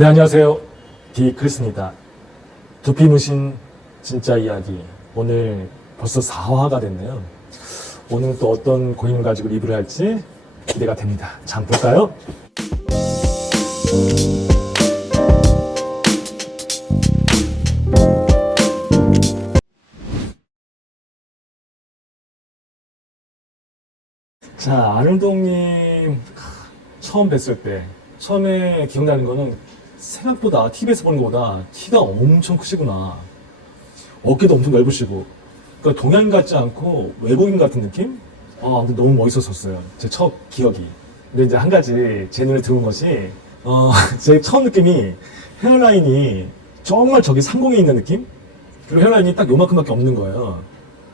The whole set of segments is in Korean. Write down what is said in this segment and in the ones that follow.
네, 안녕하세요. 디크리스입니다. 두피 문신 진짜 이야기. 오늘 벌써 4화가 됐네요. 오늘 또 어떤 고민을 가지고 리뷰를 할지 기대가 됩니다. 자, 한번 볼까요? 자, 안울동님 처음 뵀을 때 처음에 기억나는 거는 생각보다 TV에서 보는 것보다 키가 엄청 크시구나. 어깨도 엄청 넓으시고, 그러니까 동양인 같지 않고 외국인 같은 느낌? 아무튼 너무 멋있었어요. 제 첫 기억이. 근데 이제 한 가지 제 눈에 들어온 것이 제 처음 느낌이 헤어라인이 정말 저기 상공에 있는 느낌? 그리고 헤어라인이 딱 요만큼밖에 없는 거예요.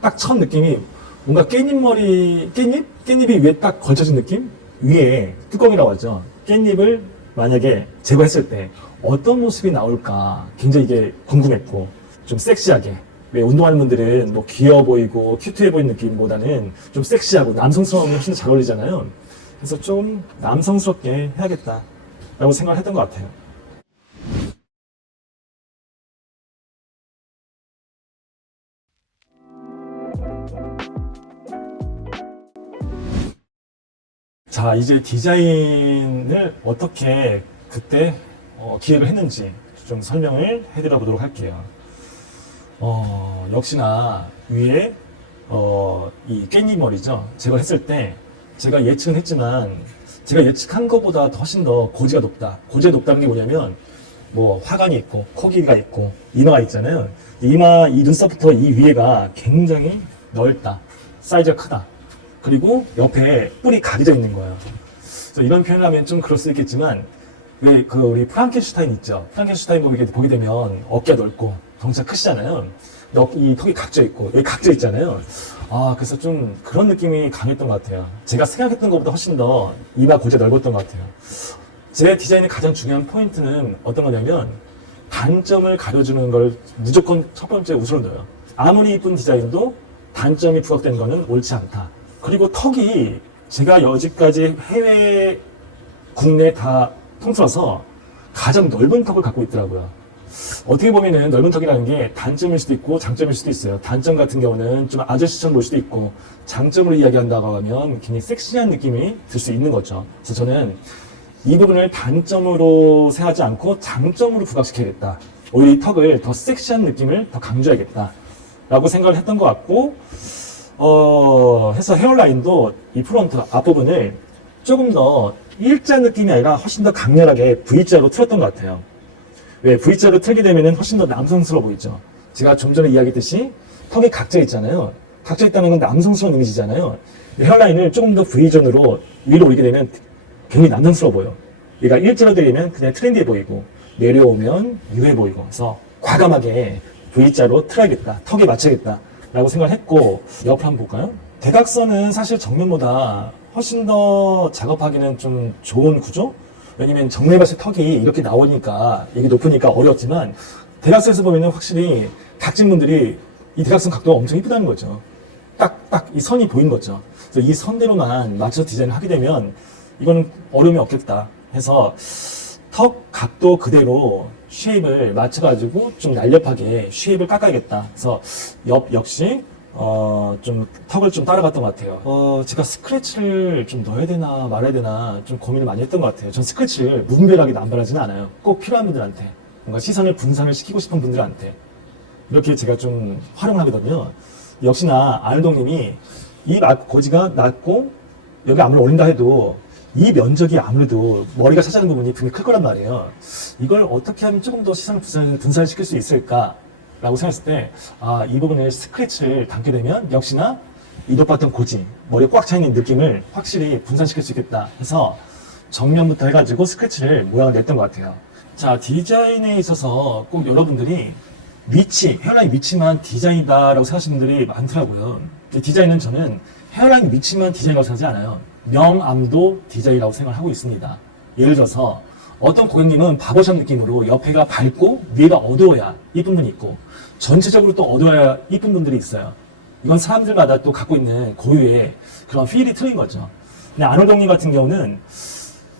딱 첫 느낌이 뭔가 깻잎 머리, 깻잎이 위에 딱 걸쳐진 느낌? 위에 뚜껑이라고 하죠. 깻잎을 만약에 제거했을 때 어떤 모습이 나올까 굉장히 이게 궁금했고, 좀 섹시하게. 왜 운동하는 분들은 뭐 귀여워 보이고 큐트해 보이는 느낌보다는 좀 섹시하고 남성스러움이 훨씬 잘 어울리잖아요. 그래서 좀 남성스럽게 해야겠다 라고 생각을 했던 것 같아요. 자, 이제 디자인을 어떻게 그때 기획을 했는지 좀 설명을 해드려 보도록 할게요. 역시나 위에 이 깻잎 머리죠. 제가 했을 때 제가 예측은 했지만 제가 예측한 것보다 훨씬 더 고지가 높다. 고지가 높다는 게 뭐냐면 뭐 화관이 있고 코 길이가 있고 이마가 있잖아요. 이마 이 눈썹부터 이 위에가 굉장히 넓다. 사이즈가 크다. 그리고 옆에 뿔이 가려져 있는 거예요. 그래서 이런 표현을 하면 좀 그럴 수 있겠지만, 왜 그 우리 프랑켄슈타인 있죠? 프랑켄슈타인 보게 되면 어깨가 넓고 덩치가 크시잖아요. 근데 이 턱이 각져 있고 여기 각져 있잖아요. 그래서 좀 그런 느낌이 강했던 것 같아요. 제가 생각했던 것보다 훨씬 더 이마 고지가 넓었던 것 같아요. 제 디자인의 가장 중요한 포인트는 어떤 거냐면 단점을 가려주는 걸 무조건 첫 번째 우선을 둬요. 아무리 이쁜 디자인도 단점이 부각된 거는 옳지 않다. 그리고 턱이 제가 여지까지 해외, 국내 다 통틀어서 가장 넓은 턱을 갖고 있더라고요. 어떻게 보면은 넓은 턱이라는 게 단점일 수도 있고 장점일 수도 있어요. 단점 같은 경우는 좀 아저씨처럼 보일 수도 있고, 장점으로 이야기한다고 하면 굉장히 섹시한 느낌이 들 수 있는 거죠. 그래서 저는 이 부분을 단점으로 생각하지 않고 장점으로 부각시켜야겠다. 오히려 이 턱을 더 섹시한 느낌을 더 강조해야겠다 라고 생각을 했던 것 같고, 해서 헤어라인도 이 프론트 앞부분을 조금 더 일자 느낌이 아니라 훨씬 더 강렬하게 V자로 틀었던 것 같아요. 왜 V자로 틀게 되면 훨씬 더 남성스러워 보이죠. 제가 좀 전에 이야기했듯이 턱이 각져 있잖아요. 각져 있다는 건 남성스러운 이미지잖아요. 헤어라인을 조금 더 V존으로 위로 올리게 되면 굉장히 남성스러워 보여. 얘가 일자로 되면 그냥 트렌디해 보이고, 내려오면 유해 보이고, 그래서 과감하게 V자로 틀어야겠다. 턱에 맞춰야겠다 라고 생각을 했고, 옆을 한번 볼까요? 대각선은 사실 정면보다 훨씬 더 작업하기는 좀 좋은 구조? 왜냐면 정면에 봤을 때 턱이 이렇게 나오니까, 이게 높으니까 어렵지만, 대각선에서 보면 확실히 각진 분들이 이 대각선 각도가 엄청 이쁘다는 거죠. 딱 이 선이 보이는 거죠. 그래서 이 선대로만 맞춰서 디자인을 하게 되면 이거는 어려움이 없겠다 해서 턱 각도 그대로 쉐입을 맞춰가지고 좀 날렵하게 쉐입을 깎아야겠다. 그래서 옆 역시 좀 턱을 좀 따라갔던 것 같아요. 제가 스크래치를 좀 넣어야 되나 말아야 되나 좀 고민을 많이 했던 것 같아요. 전 스크래치를 무분별하게 남발하지는 않아요. 꼭 필요한 분들한테, 뭔가 시선을 분산을 시키고 싶은 분들한테 이렇게 제가 좀 활용을 하거든요. 역시나 안울동님이 이 고지가 낮고 여기 암을 올린다 해도 이 면적이 아무래도 머리가 차지하는 부분이 굉장히 클 거란 말이에요. 이걸 어떻게 하면 조금 더 시선을 분산시킬 수 있을까? 라고 생각했을 때, 이 부분에 스크래치를 담게 되면 역시나 이 높았던 고지, 머리에 꽉 차있는 느낌을 확실히 분산시킬 수 있겠다 해서 정면부터 해가지고 스크래치를 모양을 냈던 것 같아요. 자, 디자인에 있어서 꼭 여러분들이 헤어라인 위치만 디자인이다라고 생각하시는 분들이 많더라고요. 디자인은 저는 헤어라인 위치만 디자인이라고 생각하지 않아요. 명암도 디자인이라고 생각을 하고 있습니다. 예를 들어서 어떤 고객님은 바버샵 느낌으로 옆에가 밝고 위에가 어두워야 이쁜 분이 있고, 전체적으로 또 어두워야 이쁜 분들이 있어요. 이건 사람들마다 또 갖고 있는 고유의 그런 필이 틀린 거죠. 근데 안울동님 같은 경우는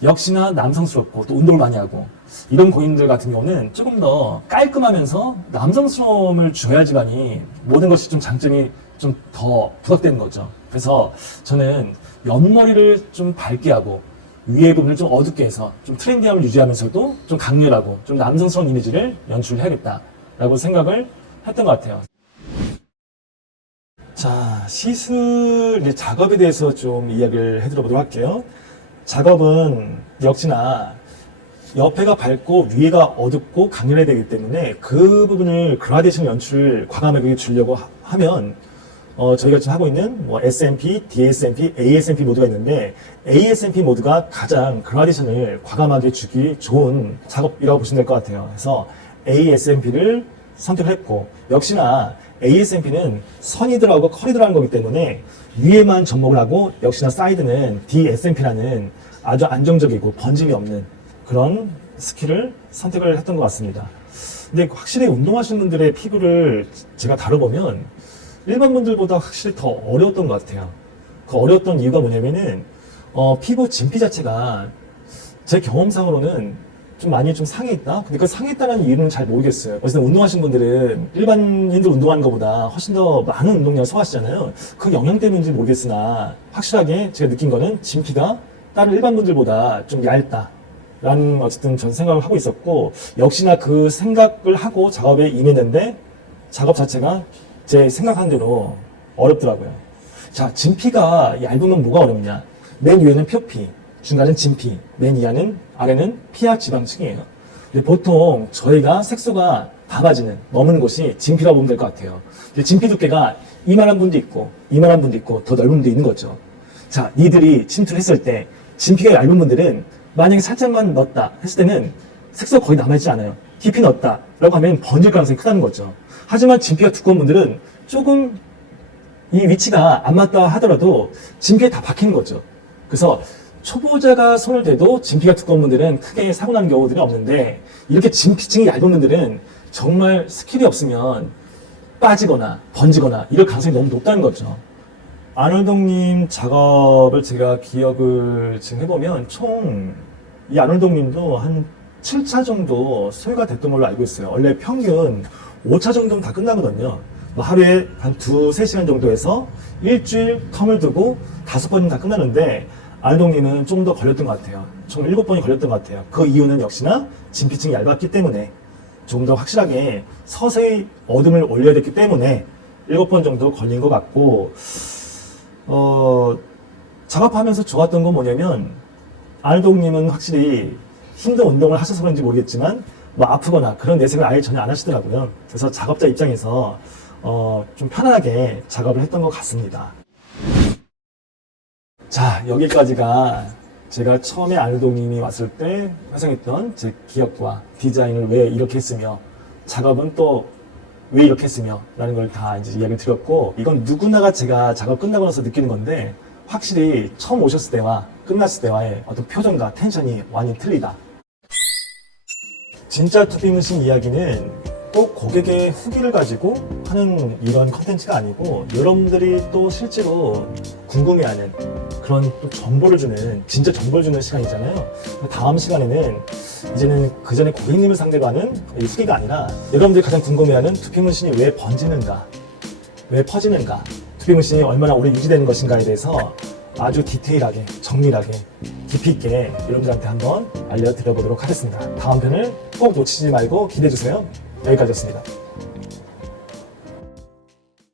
역시나 남성스럽고 또 운동을 많이 하고 이런 고객님들 같은 경우는 조금 더 깔끔하면서 남성스러움을 줘야지만이 모든 것이 좀 장점이 좀 더 부각되는 거죠. 그래서 저는 옆머리를 좀 밝게 하고 위에 부분을 좀 어둡게 해서 좀 트렌디함을 유지하면서도 좀 강렬하고 좀 남성스러운 이미지를 연출해야겠다라고 생각을 했던 것 같아요. 자, 시술 이제 작업에 대해서 좀 이야기를 해드려보도록 할게요. 작업은 역시나 옆에가 밝고 위에가 어둡고 강렬해야 되기 때문에 그 부분을 그라데이션 연출을 과감하게 주려고 하면 저희가 지금 하고 있는 뭐 SMP, DSMP, ASMP 모드가 있는데 ASMP 모드가 가장 그라데이션을 과감하게 주기 좋은 작업이라고 보시면 될 것 같아요. 그래서 ASMP를 선택했고 역시나 ASMP는 선이 들어가고 컬이 들어가는 거기 때문에 위에만 접목을 하고 역시나 사이드는 DSMP라는 아주 안정적이고 번짐이 없는 그런 스킬을 선택을 했던 것 같습니다. 근데 확실히 운동하시는 분들의 피부를 제가 다뤄보면 일반 분들보다 확실히 더 어려웠던 것 같아요. 그 어려웠던 이유가 뭐냐면은 피부 진피 자체가 제 경험상으로는 좀 많이 좀 상해있다? 근데 그 상해있다는 이유는 잘 모르겠어요. 어쨌든 운동하시는 분들은 일반인들 운동하는 것보다 훨씬 더 많은 운동량을 소화하시잖아요. 그 영향 때문인지 모르겠으나 확실하게 제가 느낀 거는 진피가 다른 일반 분들보다 좀 얇다 라는 어쨌든 전 생각을 하고 있었고 역시나 그 생각을 하고 작업에 임했는데 작업 자체가 제 생각한 대로 어렵더라고요. 자, 진피가 얇으면 뭐가 어렵냐? 맨 위에는 표피, 중간은 진피, 맨 아래는 피하 지방층이에요. 근데 보통 저희가 색소가 담아지는, 머무는 곳이 진피라고 보면 될 것 같아요. 근데 진피 두께가 이만한 분도 있고, 이만한 분도 있고, 더 넓은 분도 있는 거죠. 자, 니들이 침투를 했을 때, 진피가 얇은 분들은 만약에 살짝만 넣었다 했을 때는 색소가 거의 남아있지 않아요. 깊이 넣었다 라고 하면 번질 가능성이 크다는 거죠. 하지만 진피가 두꺼운 분들은 조금 이 위치가 안 맞다 하더라도 진피에 다 박히는 거죠. 그래서 초보자가 손을 대도 진피가 두꺼운 분들은 크게 사고 나는 경우들이 없는데 이렇게 진피층이 얇은 분들은 정말 스킬이 없으면 빠지거나 번지거나 이럴 가능성이 너무 높다는 거죠. 안월동님 작업을 제가 기억을 지금 해보면 총 이 안월동님도 한 7차 정도 소요가 됐던 걸로 알고 있어요. 원래 평균 5차 정도면 다 끝나거든요. 뭐 하루에 한 2-3시간 정도에서 일주일 텀을 두고 5번이면 다 끝나는데 안월동님은 좀 더 걸렸던 것 같아요. 총 7번이 걸렸던 것 같아요. 그 이유는 역시나 진피층이 얇았기 때문에 좀 더 확실하게 서서히 어둠을 올려야 됐기 때문에 7번 정도 걸린 것 같고 작업하면서 좋았던 건 뭐냐면 안월동님은 확실히 힘든 운동을 하셔서 그런지 모르겠지만 뭐 아프거나 그런 내색을 아예 전혀 안 하시더라고요. 그래서 작업자 입장에서 좀 편안하게 작업을 했던 것 같습니다. 자, 여기까지가 제가 처음에 안월동님이 왔을 때 회상했던 제 기억과 디자인을 왜 이렇게 했으며 작업은 또 왜 이렇게 했으며 라는 걸 다 이제 이야기를 드렸고 이건 누구나가 제가 작업 끝나고 나서 느끼는 건데 확실히 처음 오셨을 때와 끝났을 때와의 어떤 표정과 텐션이 완전히 틀리다. 진짜 투빙머신 이야기는 꼭 고객의 후기를 가지고 하는 이런 컨텐츠가 아니고 여러분들이 또 실제로 궁금해하는 그런 또 정보를 주는 진짜 정보를 주는 시간이잖아요. 다음 시간에는 이제는 그 전에 고객님을 상대로 하는 이 후기가 아니라 여러분들이 가장 궁금해하는 투빙머신이 왜 번지는가, 왜 퍼지는가, 투빙머신이 얼마나 오래 유지되는 것인가에 대해서 아주 디테일하게, 정밀하게, 깊이 있게 여러분들한테 한번 알려드려보도록 하겠습니다. 다음 편을 꼭 놓치지 말고 기대해주세요. 여기까지였습니다.